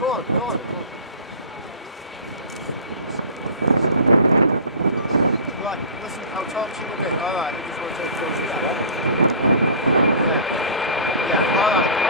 go on, go on. Right, listen, I'll talk to you in a bit. Alright, I just want to talk to you. Yeah, alright.